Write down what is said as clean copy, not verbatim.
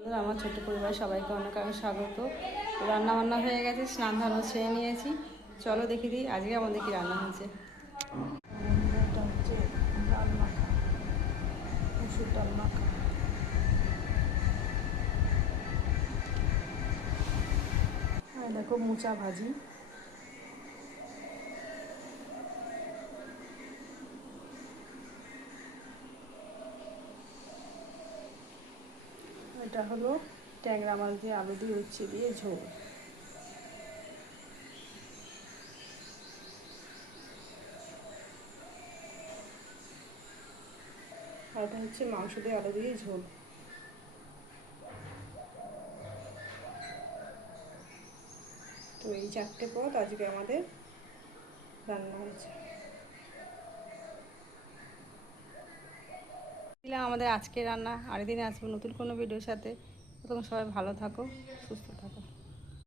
বন্ধুরা, আমার ছোট্ট পরিবার সবাইকে অনেক অনেক স্বাগত। রান্না বান্না হয়ে গেছে, স্নান ধান সেরে নিয়েছি। চলো দেখি দিই আজকে আমাদের কি রান্না হয়েছে। এটা হচ্ছে ডাল মাখা, মুসুর ডাল মাখা। আর দেখো মোচা ভাজি। এটা হলো ট্যাংরা মাছ দিয়ে আলু দিয়ে উচ্ছে দিয়ে ঝোল। আর এটা হচ্ছে মাংস দিয়ে আলু দিয়ে ঝোল। তো এই 4টে পদ আজকে আমাদের রান্না হয়েছে। দিলাম আমাদের আজকে রান্না। আরেকদিন আসবো নতুন কোনো ভিডিওর সাথে। তখন সবাই ভালো থাকো, সুস্থ থাকো।